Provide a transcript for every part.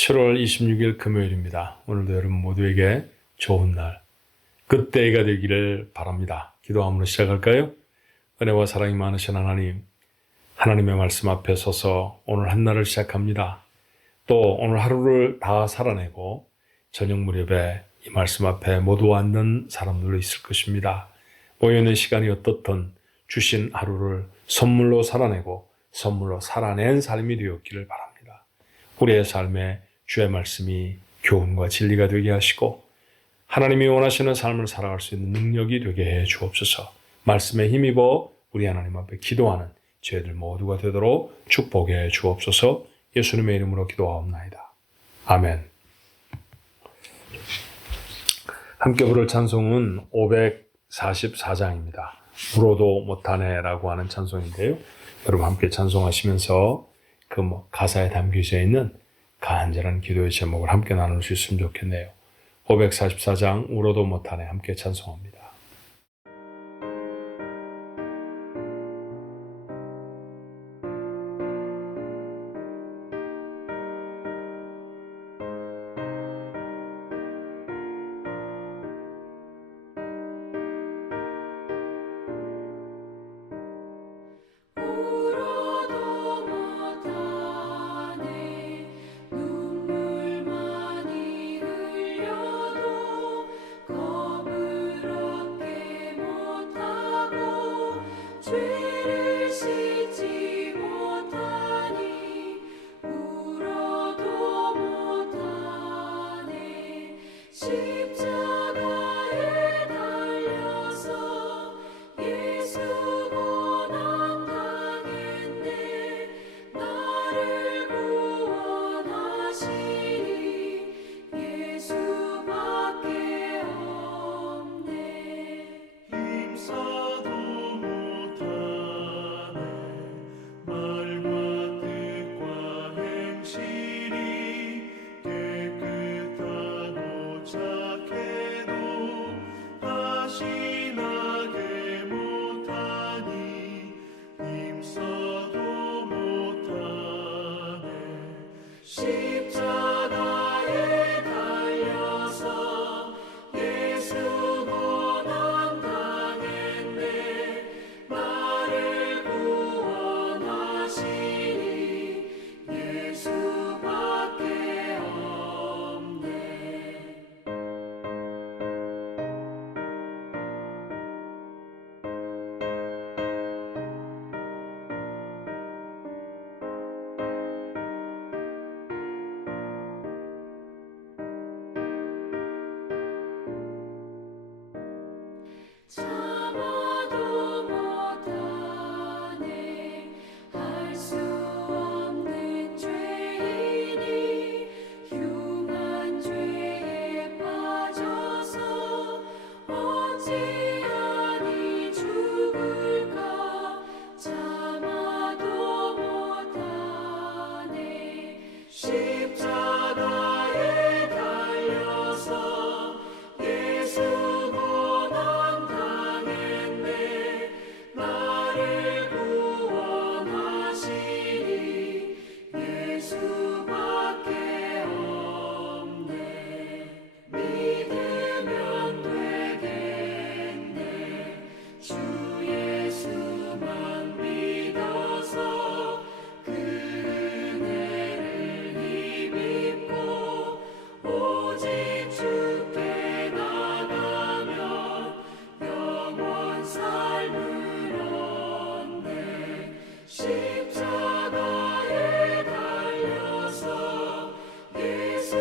7월 26일 금요일입니다. 오늘도 여러분 모두에게 좋은 날, 그때가 되기를 바랍니다. 기도함으로 시작할까요? 은혜와 사랑이 많으신 하나님, 하나님의 말씀 앞에 서서 오늘 한 날을 시작합니다. 또 오늘 하루를 다 살아내고 저녁 무렵에 이 말씀 앞에 모두 앉는 사람들도 있을 것입니다. 모여있는 시간이 어떻든 주신 하루를 선물로 살아내고 선물로 살아낸 삶이 되었기를 바랍니다. 우리의 삶에 주의 말씀이 교훈과 진리가 되게 하시고 하나님이 원하시는 삶을 살아갈 수 있는 능력이 되게 해 주옵소서. 말씀에 힘입어 우리 하나님 앞에 기도하는 저희들 모두가 되도록 축복해 주옵소서. 예수님의 이름으로 기도하옵나이다. 아멘. 함께 부를 찬송은 544장입니다. 울어도 못하네라고 하는 찬송인데요. 여러분 함께 찬송하시면서 그 가사에 담겨져 있는 간절한 기도의 제목을 함께 나눌 수 있으면 좋겠네요. 544장 울어도 못하네 함께 찬송합니다. 죄를 씻지 못하니 울어도 못하네. 십자가에 달려서 예수 고난 당했네. 나를 구원하시니 예수밖에 없네. 힘써도 말과 뜻과 행실이 깨끗하고 착해도 다시 나게 못하니 힘써도 못하네. 십자가에 달려서 예수 고난 당했네. 나를 구원하시니 예수밖에 없네. 참아도 못하네. 할 수 없는 죄인이 흉한 죄에 빠져서 어찌하니 죽을까. 참아도 못하네. 십자가에 달려서 예수 고난 당했네. 나를 구원하시니 예수밖에 없네. 믿으면 되겠네. 주 예수만 믿어서 그 은혜를 힘입고 오직 주께 나가면 영원 삶을 얻네. 십자가에 달려서 예수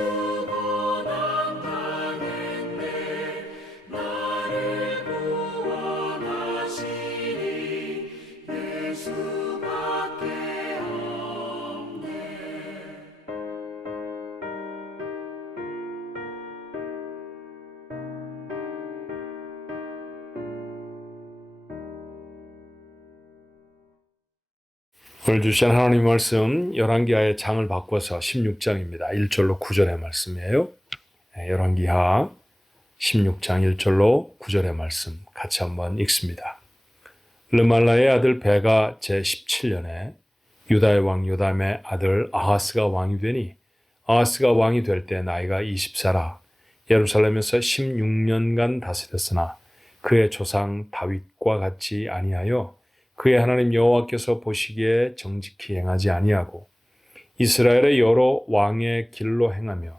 고난 당했네. 나를 구원하시니 예수밖에 없네. 오늘 주신 하나님 말씀 열왕기하의 장을 바꿔서 16장입니다. 1절로 9절의 말씀이에요. 열왕기하 16장 1절로 9절의 말씀 같이 한번 읽습니다. 르말라의 아들 베가 제17년에 유다의 왕 요담의 아들 아하스가 왕이 되니 아하스가 왕이 될 때 나이가 20세라 예루살렘에서 16년간 다스렸으나 그의 조상 다윗과 같이 아니하여 그의 하나님 여호와께서 보시기에 정직히 행하지 아니하고 이스라엘의 여러 왕의 길로 행하며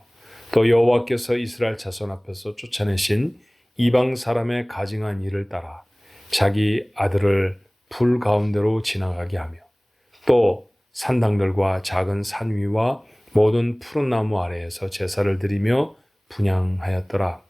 또 여호와께서 이스라엘 자손 앞에서 쫓아내신 이방 사람의 가증한 일을 따라 자기 아들을 불 가운데로 지나가게 하며 또 산당들과 작은 산 위와 모든 푸른 나무 아래에서 제사를 드리며 분향하였더라.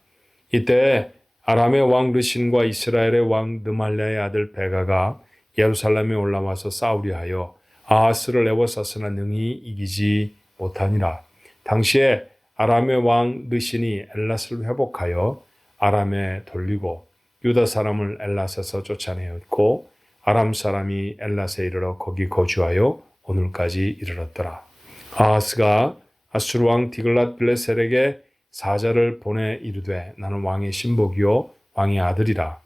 이때 아람의 왕 르신과 이스라엘의 왕 느말랴의 아들 베가가 예루살렘에 올라와서 싸우려 하여 아하스를 에워쌌으나 능히 이기지 못하니라. 당시에 아람의 왕 르신이 엘랏을 회복하여 아람에 돌리고 유다 사람을 엘랏에서 쫓아내었고 아람 사람이 엘랏에 이르러 거기 거주하여 오늘까지 이르렀더라. 아하스가 아수르 왕 디글랏 빌레셀에게 사자를 보내 이르되 나는 왕의 신복이요 왕의 아들이라.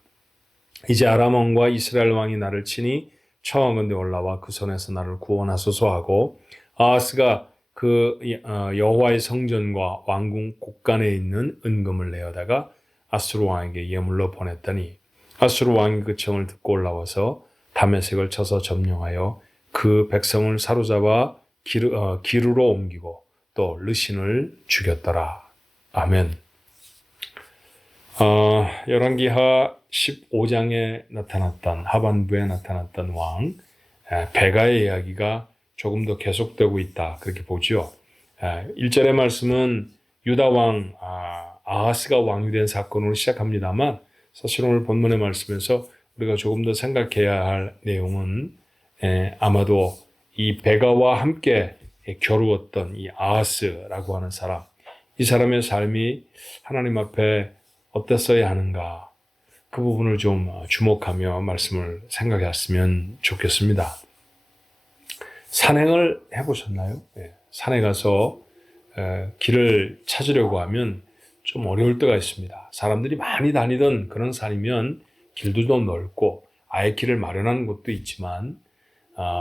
이제 아람 왕과 이스라엘 왕이 나를 치니 청하건대 올라와 그 손에서 나를 구원하소서 하고 아하스가 그 여호와의 성전과 왕궁 곳간에 있는 은금을 내어다가 아수르 왕에게 예물로 보냈더니 아수르 왕이 그 청을 듣고 올라와서 다메섹을 쳐서 점령하여 그 백성을 사로잡아 기르로 옮기고 또 르신을 죽였더라. 아멘. 열왕기하 15장에 나타났던 하반부에 나타났던 왕 베가의 이야기가 조금 더 계속되고 있다 그렇게 보죠. 1절의 말씀은 유다 왕 아하스가 왕이 된 사건으로 시작합니다만 사실 오늘 본문의 말씀에서 우리가 조금 더 생각해야 할 내용은 아마도 이 베가와 함께 겨루었던 이 아하스라고 하는 사람, 이 사람의 삶이 하나님 앞에 어땠어야 하는가 그 부분을 좀 주목하며 말씀을 생각했으면 좋겠습니다. 산행을 해보셨나요? 산에 가서 길을 찾으려고 하면 좀 어려울 때가 있습니다. 사람들이 많이 다니던 그런 산이면 길도 좀 넓고 아예 길을 마련하는 곳도 있지만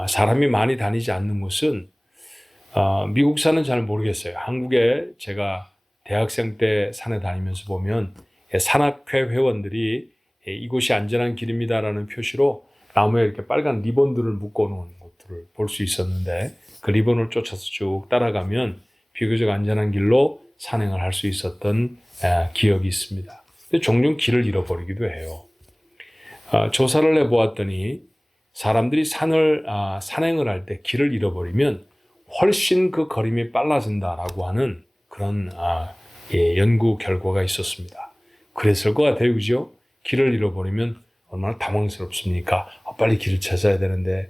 사람이 많이 다니지 않는 곳은 미국 산은 잘 모르겠어요. 한국에 제가 대학생 때 산에 다니면서 보면 산악회 회원들이 이곳이 안전한 길입니다라는 표시로 나무에 이렇게 빨간 리본들을 묶어놓은 것들을 볼 수 있었는데 그 리본을 쫓아서 쭉 따라가면 비교적 안전한 길로 산행을 할 수 있었던 기억이 있습니다. 근데 종종 길을 잃어버리기도 해요. 조사를 해보았더니 사람들이 산행을 할 때 길을 잃어버리면 훨씬 그 걸음이 빨라진다라고 하는 그런 연구 결과가 있었습니다. 그랬을 것 같아요. 그죠? 길을 잃어버리면 얼마나 당황스럽습니까? 빨리 길을 찾아야 되는데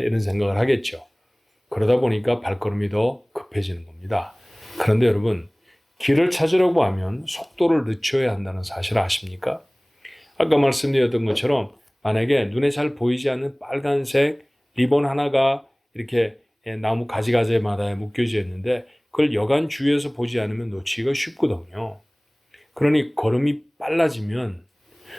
이런 생각을 하겠죠. 그러다 보니까 발걸음이 더 급해지는 겁니다. 그런데 여러분, 길을 찾으려고 하면 속도를 늦춰야 한다는 사실 아십니까? 아까 말씀드렸던 것처럼 만약에 눈에 잘 보이지 않는 빨간색 리본 하나가 이렇게 나무 가지가지마다에 묶여져 있는데 그걸 여간 주위에서 보지 않으면 놓치기가 쉽거든요. 그러니 걸음이 빨라지면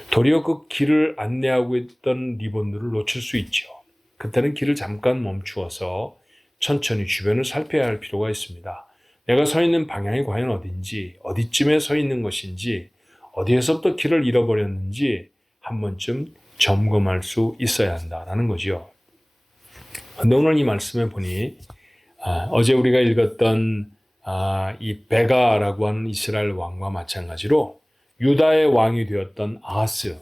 도리어 그 길을 안내하고 있던 리본들을 놓칠 수 있죠. 그때는 길을 잠깐 멈추어서 천천히 주변을 살펴야 할 필요가 있습니다. 내가 서 있는 방향이 과연 어딘지, 어디쯤에 서 있는 것인지, 어디에서부터 길을 잃어버렸는지 한 번쯤 점검할 수 있어야 한다라는 거죠. 근데 오늘 이 말씀에 보니 어제 우리가 읽었던 이 베가라고 하는 이스라엘 왕과 마찬가지로 유다의 왕이 되었던 아하스,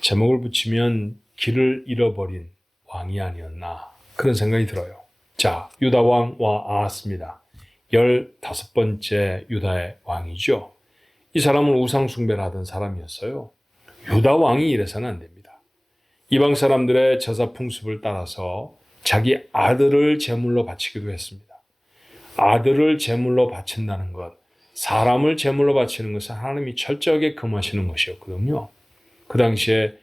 제목을 붙이면 길을 잃어버린 왕이 아니었나 그런 생각이 들어요. 자, 유다 왕과 아하스입니다. 15번째 유다의 왕이죠. 이 사람은 우상 숭배를 하던 사람이었어요. 유다 왕이 이래서는 안 됩니다. 이방 사람들의 제사 풍습을 따라서 자기 아들을 제물로 바치기도 했습니다. 아들을 제물로 바친다는 것, 사람을 제물로 바치는 것은 하나님이 철저하게 금하시는 것이었거든요. 그 당시에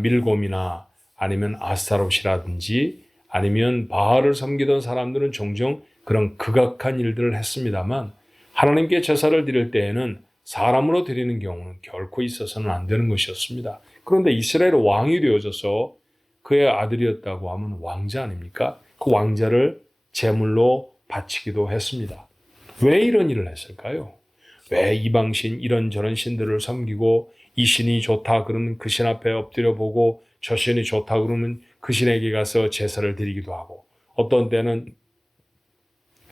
밀곰이나 아니면 아스타롯이라든지 아니면 바알을 섬기던 사람들은 종종 그런 극악한 일들을 했습니다만 하나님께 제사를 드릴 때에는 사람으로 드리는 경우는 결코 있어서는 안 되는 것이었습니다. 그런데 이스라엘 왕이 되어져서 그의 아들이었다고 하면 왕자 아닙니까? 그 왕자를 제물로 바치기도 했습니다. 왜 이런 일을 했을까요? 왜 이방신 이런저런 신들을 섬기고 이 신이 좋다 그러면 그 신 앞에 엎드려 보고 저 신이 좋다 그러면 그 신에게 가서 제사를 드리기도 하고 어떤 때는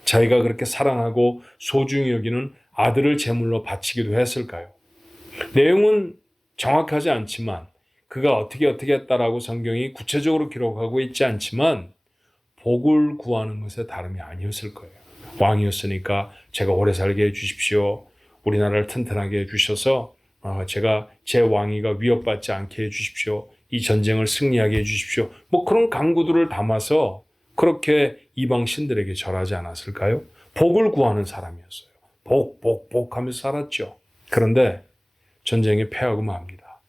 자기가 그렇게 사랑하고 소중히 여기는 아들을 제물로 바치기도 했을까요? 내용은 정확하지 않지만 그가 어떻게 했다라고 성경이 구체적으로 기록하고 있지 않지만 복을 구하는 것에 다름이 아니었을 거예요. 왕이었으니까 제가 오래 살게 해주십시오. 우리나라를 튼튼하게 해주셔서 제가 제 왕위가 위협받지 않게 해주십시오. 이 전쟁을 승리하게 해주십시오. 뭐 그런 간구들을 담아서 그렇게 이방 신들에게 절하지 않았을까요? 복을 구하는 사람이었어요. 복 하면서 살았죠. 그런데 전쟁에 패하고 맙니다.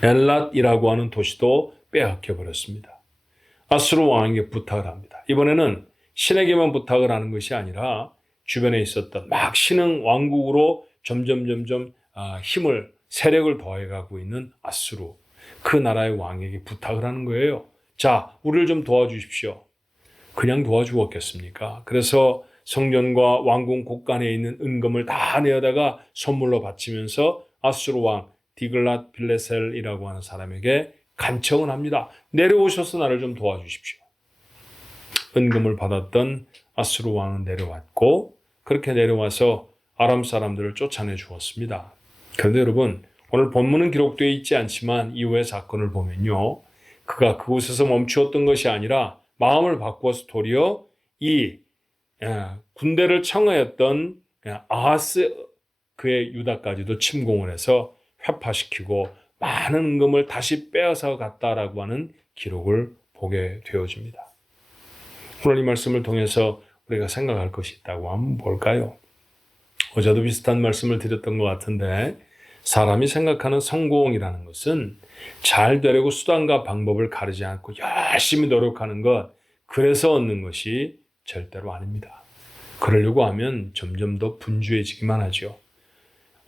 엘랏이라고 하는 도시도 빼앗겨 버렸습니다. 아수르 왕에게 부탁을 합니다. 이번에는 신에게만 부탁을 하는 것이 아니라 주변에 있었던 막 신흥 왕국으로 점점 힘을 세력을 더해가고 있는 아수르 그 나라의 왕에게 부탁을 하는 거예요. 자, 우리를 좀 도와주십시오. 그냥 도와주었겠습니까? 그래서 성전과 왕궁 곳간에 있는 은금을 다 내어다가 선물로 바치면서 아수르 왕 디글랏 빌레셀이라고 하는 사람에게 간청을 합니다. 내려오셔서 나를 좀 도와주십시오. 은금을 받았던 아수르 왕은 내려왔고 그렇게 내려와서 아람 사람들을 쫓아내 주었습니다. 그런데 여러분 오늘 본문은 기록되어 있지 않지만 이후의 사건을 보면요. 그가 그곳에서 멈추었던 것이 아니라 마음을 바꾸어서 도리어 이 군대를 청하였던 아하스 그의 유다까지도 침공을 해서 회파시키고 많은 은금을 다시 빼앗아 갔다라고 하는 기록을 보게 되어집니다. 오늘 이 말씀을 통해서 우리가 생각할 것이 있다고 한번 볼까요? 어제도 비슷한 말씀을 드렸던 것 같은데 사람이 생각하는 성공이라는 것은 잘 되려고 수단과 방법을 가리지 않고 열심히 노력하는 것 그래서 얻는 것이 절대로 아닙니다. 그러려고 하면 점점 더 분주해지기만 하죠.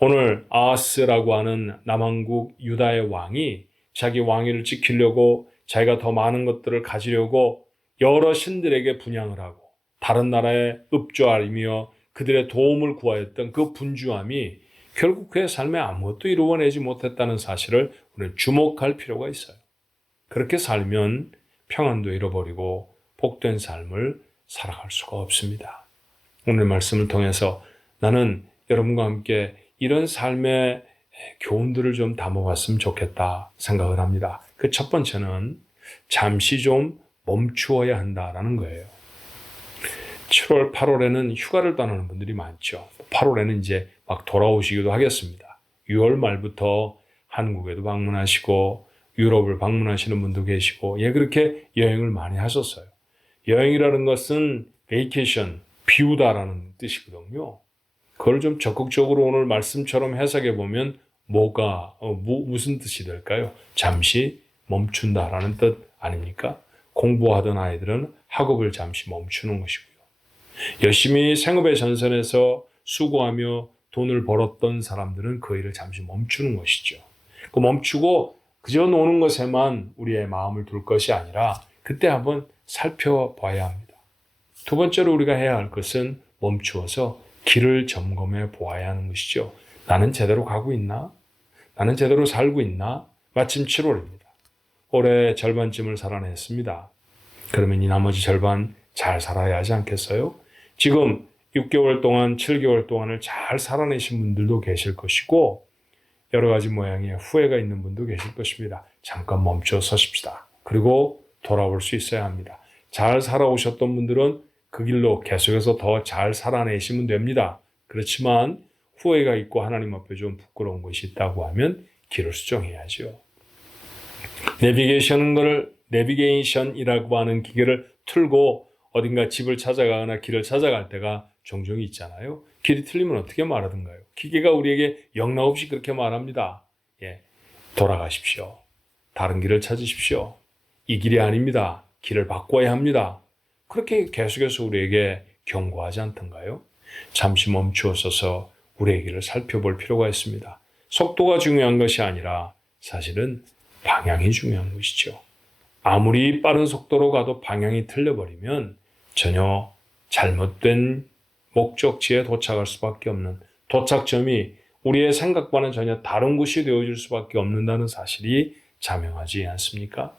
오늘 아하스라고 하는 남왕국 유다의 왕이 자기 왕위를 지키려고 자기가 더 많은 것들을 가지려고 여러 신들에게 분향을 하고 다른 나라에 읍조하며 그들의 도움을 구하였던 그 분주함이 결국 그의 삶에 아무것도 이루어내지 못했다는 사실을 우리는 주목할 필요가 있어요. 그렇게 살면 평안도 잃어버리고 복된 삶을 살아갈 수가 없습니다. 오늘 말씀을 통해서 나는 여러분과 함께 이런 삶의 교훈들을 좀 담아봤으면 좋겠다 생각을 합니다. 그 첫 번째는 잠시 좀 멈추어야 한다라는 거예요. 7월, 8월에는 휴가를 떠나는 분들이 많죠. 8월에는 이제 막 돌아오시기도 하겠습니다. 6월 말부터 한국에도 방문하시고 유럽을 방문하시는 분도 계시고 그렇게 여행을 많이 하셨어요. 여행이라는 것은 베이케이션, 비우다라는 뜻이거든요. 그걸 좀 적극적으로 오늘 말씀처럼 해석해 보면 무슨 뜻이 될까요? 잠시 멈춘다라는 뜻 아닙니까? 공부하던 아이들은 학업을 잠시 멈추는 것이고요. 열심히 생업의 전선에서 수고하며 돈을 벌었던 사람들은 그 일을 잠시 멈추는 것이죠. 그 멈추고 그저 노는 것에만 우리의 마음을 둘 것이 아니라 그때 한번 살펴봐야 합니다. 두 번째로 우리가 해야 할 것은 멈추어서 길을 점검해 보아야 하는 것이죠. 나는 제대로 가고 있나? 나는 제대로 살고 있나? 마침 7월입니다. 올해 절반쯤을 살아냈습니다. 그러면 이 나머지 절반 잘 살아야 하지 않겠어요? 지금 6개월 동안, 7개월 동안을 잘 살아내신 분들도 계실 것이고 여러 가지 모양의 후회가 있는 분도 계실 것입니다. 잠깐 멈춰 서십시다. 그리고 돌아올 수 있어야 합니다. 잘 살아오셨던 분들은 그 길로 계속해서 더 잘 살아내시면 됩니다. 그렇지만 후회가 있고 하나님 앞에 좀 부끄러운 것이 있다고 하면 길을 수정해야죠. 내비게이션이라고 하는 기계를 틀고 어딘가 집을 찾아가거나 길을 찾아갈 때가 종종 있잖아요. 길이 틀리면 어떻게 말하던가요? 기계가 우리에게 영락없이 그렇게 말합니다. 돌아가십시오. 다른 길을 찾으십시오. 이 길이 아닙니다. 길을 바꿔야 합니다. 그렇게 계속해서 우리에게 경고하지 않던가요? 잠시 멈추어 서서 우리의 길을 살펴볼 필요가 있습니다. 속도가 중요한 것이 아니라 사실은 방향이 중요한 것이죠. 아무리 빠른 속도로 가도 방향이 틀려버리면 전혀 잘못된 목적지에 도착할 수밖에 없는, 도착점이 우리의 생각과는 전혀 다른 곳이 되어질 수밖에 없는다는 사실이 자명하지 않습니까?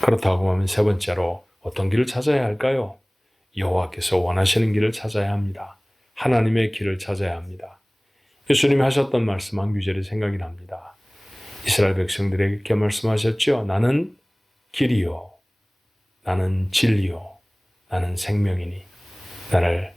그렇다고 하면 세 번째로 어떤 길을 찾아야 할까요? 여호와께서 원하시는 길을 찾아야 합니다. 하나님의 길을 찾아야 합니다. 예수님이 하셨던 말씀 한 구절이 생각이 납니다. 이스라엘 백성들에게 이렇게 말씀하셨죠. 나는 길이요, 나는 진리요, 나는 생명이니 나를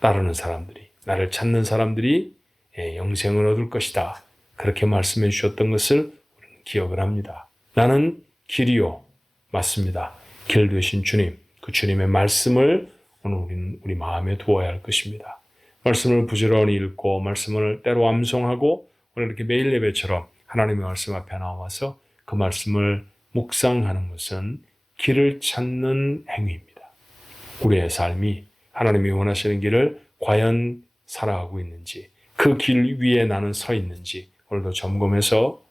따르는 사람들이, 나를 찾는 사람들이 영생을 얻을 것이다. 그렇게 말씀해 주셨던 것을 우리는 기억을 합니다. 나는 길이요. 맞습니다. 길 되신 주님, 그 주님의 말씀을 오늘 우리는 우리 마음에 두어야 할 것입니다. 말씀을 부지런히 읽고 말씀을 때로 암송하고 오늘 이렇게 매일 예배처럼 하나님의 말씀 앞에 나와서 그 말씀을 묵상하는 것은 길을 찾는 행위입니다. 우리의 삶이 하나님이 원하시는 길을 과연 살아가고 있는지, 그 길 위에 나는 서 있는지 오늘도 점검해서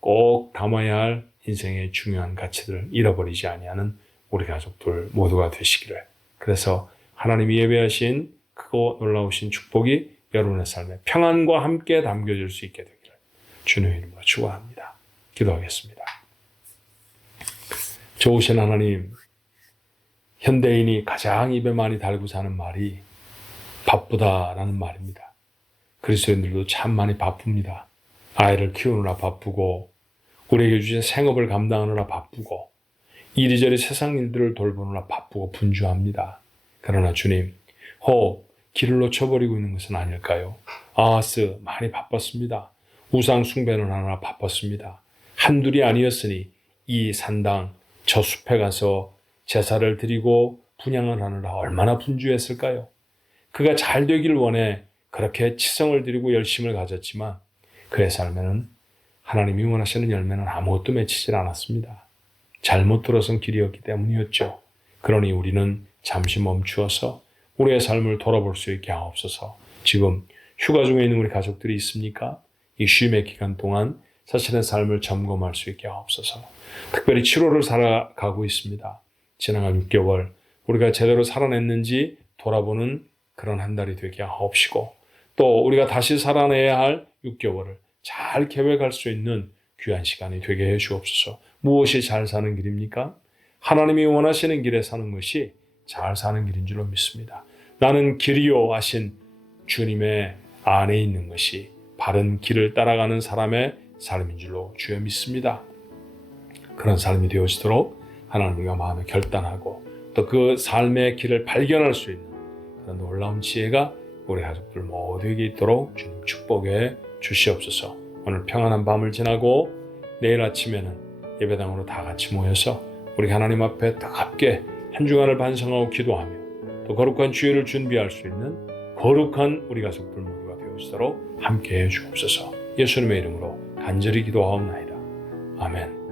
꼭 담아야 할 인생의 중요한 가치들을 잃어버리지 아니하는 우리 가족들 모두가 되시기를, 그래서 하나님이 예배하신 크고 놀라우신 축복이 여러분의 삶에 평안과 함께 담겨질 수 있게 되기를 주님의 이름으로 축원합니다. 기도하겠습니다. 좋으신 하나님, 현대인이 가장 입에 많이 달고 사는 말이 바쁘다라는 말입니다. 그리스도인들도 참 많이 바쁩니다. 아이를 키우느라 바쁘고 우리에게 주신 생업을 감당하느라 바쁘고 이리저리 세상 일들을 돌보느라 바쁘고 분주합니다. 그러나 주님, 혹 길을 놓쳐버리고 있는 것은 아닐까요? 아하스 많이 바빴습니다. 우상 숭배를 하느라 바빴습니다. 한둘이 아니었으니 이 산당 저 숲에 가서 제사를 드리고 분향을 하느라 얼마나 분주했을까요? 그가 잘 되길 원해 그렇게 치성을 드리고 열심을 가졌지만 그의 삶에는 하나님이 원하시는 열매는 아무것도 맺히질 않았습니다. 잘못 들어선 길이었기 때문이었죠. 그러니 우리는 잠시 멈추어서 우리의 삶을 돌아볼 수 있게 하옵소서. 지금 휴가 중에 있는 우리 가족들이 있습니까? 이 쉼의 기간 동안 자신의 삶을 점검할 수 있게 하옵소서. 특별히 7월을 살아가고 있습니다. 지나간 6개월 우리가 제대로 살아냈는지 돌아보는 그런 한 달이 되게 하옵시고, 또 우리가 다시 살아내야 할 6개월을 잘 계획할 수 있는 귀한 시간이 되게 해 주옵소서. 무엇이 잘 사는 길입니까? 하나님이 원하시는 길에 사는 것이 잘 사는 길인 줄로 믿습니다. 나는 길이요 하신 주님의 안에 있는 것이 바른 길을 따라가는 사람의 삶인 줄로 주여 믿습니다. 그런 삶이 되어지도록 하나님 우리가 마음에 결단하고 또 그 삶의 길을 발견할 수 있는 그런 놀라운 지혜가 우리 가족들 모두에게 있도록 주님 축복해 주시옵소서. 오늘 평안한 밤을 지나고 내일 아침에는 예배당으로 다 같이 모여서 우리 하나님 앞에 뜨겁게 한 주간을 반성하고 기도하며 또 거룩한 주일을 준비할 수 있는 거룩한 우리 가족들 모두가 되어지도록 함께해 주옵소서. 예수님의 이름으로 간절히 기도하옵나이다. 아멘.